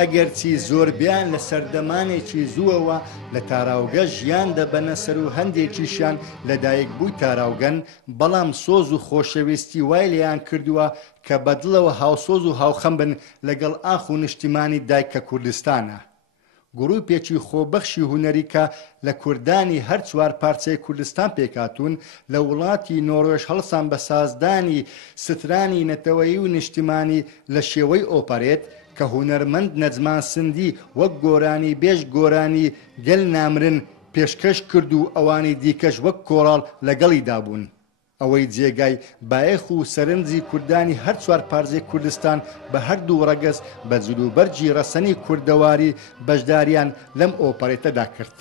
ئەگەرچی زۆربیان لە سەردەمانێکی زووەوە لە تاراوگە ژیان دەبەنە سەر و هەندێکیشیان لەدایک بووی تاراوگەن، بەڵام سۆز و خۆشەویستی وای لێیان کردووە کە بەدڵەوە هاوسۆز و هاوخەم بن لەگەڵ ئاخ و نیشتیمانی دایکە کوردستانە. گروپێکی خۆبەخشی هونەری کە لە کوردانی هەر چوار پارچەی کوردستان پێکاتون لە وڵاتی نۆڕۆژ هەڵسان بە سازدانی سترانی نەتەوەیی و نیشتیمانی لە شێوەی ئۆپەرێت کە هونەرمەند نەجمان سندی وەک گۆرانی بێژ گۆرانی گەل نامرن پێشکەش کرد و ئەوانی دیکەش وەک کۆڕاڵ لەگەڵی دابوون. ئەوەی جێگای بایەخ و سەرنجی کوردانی هەر چوار پارچەی کوردستان بە هەردوو ڕەگەز بە جلوبەرجی ڕەسەنی کوردەواری بەشداریان لەم ئۆپەرێتەدا کرد.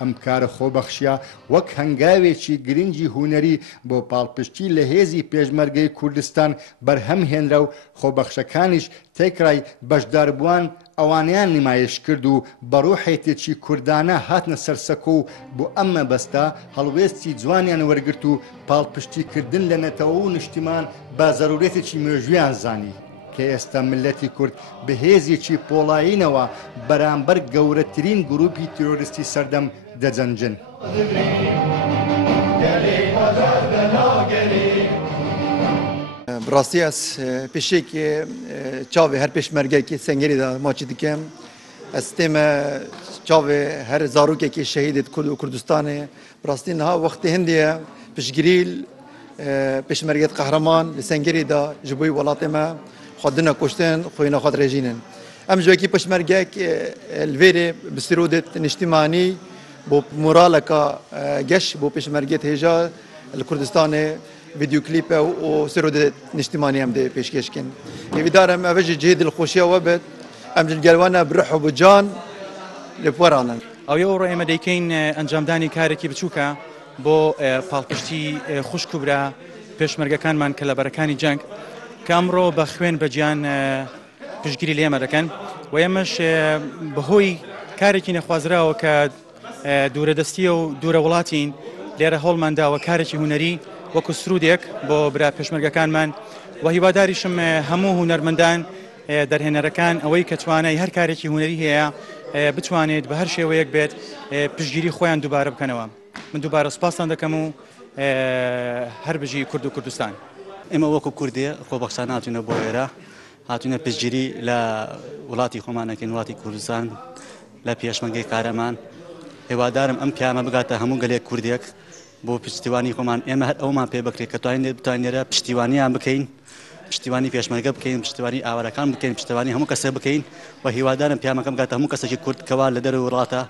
ئەم کارە خۆبەخشیە وەک هەنگاوێکی گرنگی هونەری بۆ پاڵپشتی لە هێزی پێشمەرگەی کوردستان بەرهەم هێنرا و خۆبەخشەکانیش تێکرای بەشداربووان ئەوانیان نمایش کرد و بەڕۆحێتێکی کوردانە هاتنە سەرسەکۆ و بۆ ئەم مەبەستە هەڵوێستی جوانیان وەرگرت و پاڵپشتیکردن لە نەتەوە و نیشتیمان با زەرورەتێکی مێژویان زانی کە ئێستا ملەتی کورد بەهێزێکی پۆڵایینەوە بەرامبەر گەورەترین گروپی تیرۆریستی سەردەم دەجەنجن. براستی از پیشێکی چاوێ هەر پێشمەرگەیەکی سەنگەریدا ماچی دکەم ئەستێمە چاوێ هەر زارۆکێکی شەهیدێت کورد و کوردستانێ براستی نها وەختی هەندێ پشتگیری پێشمەرگێت قەهرەمان لە سەنگەریدا ji بۆی وڵاتێ me xwedina kuştin xwîna xwe dirêjînin. Em ji wekî pişmergek li vêrê bi sîrodê niştîmanî bo moraleka geş bo pêşmergê hêja li Kurdistanê vîdyoklîp û sîrodê niştîmanî em dê pêşkêşkin. Hêvîdar em ev ji cihê dilxweşiya we bit em ji gel wan bi rih û bi can li weranin. ئەوەی ئەوڕۆ ئێمە دەیکەین ئەنجامدانی کارێکی بچووکە بۆ پاڵپشتی خوشک و برا پێشمەرگەکانمان کە لە بەرەکانی جەنگ کە ئەمڕۆ بە خوێن بەجیان پشتگیری لێمە دەکەن و ئێمەش بەهۆی کارێکی نەخوازراوە کە دوورەدەستیە و دوورە وڵاتین لێرە هەوڵمانداوە کارێکی هونەری وەکو سرودێک بۆ برا پێشمەرگەکانمان و هیواداریشم هەموو هونەرمەندان دەرهێنەرەکان ئەوەی کە توانای هەر کارێکی هونەری هەیە بتوانێت بە هەر شێوەیەک بێت پشتگیری خۆیان دووبارە بکەنەوە. من دووبارە سپاسان دەکەم و هەر بژی کورد و کوردستان. ئێمە وەکو کوردێ خۆبەخشان هاتوونە بۆ ئێرە هاتوونە پشتگیری لە وڵاتی خۆمانەکەین وڵاتی کوردستان لە پێشمەرگەی قارەمان. هێوادارم ئەم پیامە بگاتە هەموو گەلێک کوردێک بۆ پشتیوانی خۆمان. ئێمە هەر ئەومان پێ بکرێت کە بتوانێرە پشتیوانیان بکەین، پشتیوانی پێشمەرگە بکەین، پشتیوانی ئاوارەکان بکەین، پشتیوانی هەموو کەسە بکەین و هیوادارم پیامەکەم بگاتە هەموو کەسێکی کورد کەوا لە دەرەوە وڵاتە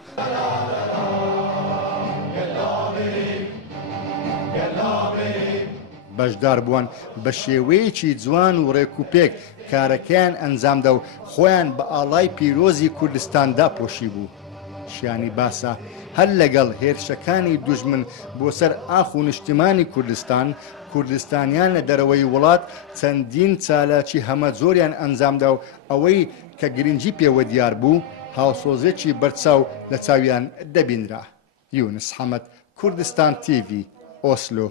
بەشدار بووان بە شێوەیەکی جوان و ڕێکوپێک کارەکەیان ئەنجامدا و خۆیان بە ئاڵای پیرۆزی کوردستاندا پۆشی بوو. شیانی باسە هەر لەگەڵ هێرشەکانی دوژمن بۆ سەر ئاخ و نیشتیمانی کوردستان، کوردستانیان لە دەرەوەی وڵات چەندین چالاکی هەمە زۆریان ئەنجامدا و ئەوەی کە گرنگی پێوە دیار بوو هاوسۆزێکی بەرچاو لە چاویان دەبینرا. یونس حەمەد، کوردستان تیڤی، ئۆسلۆ.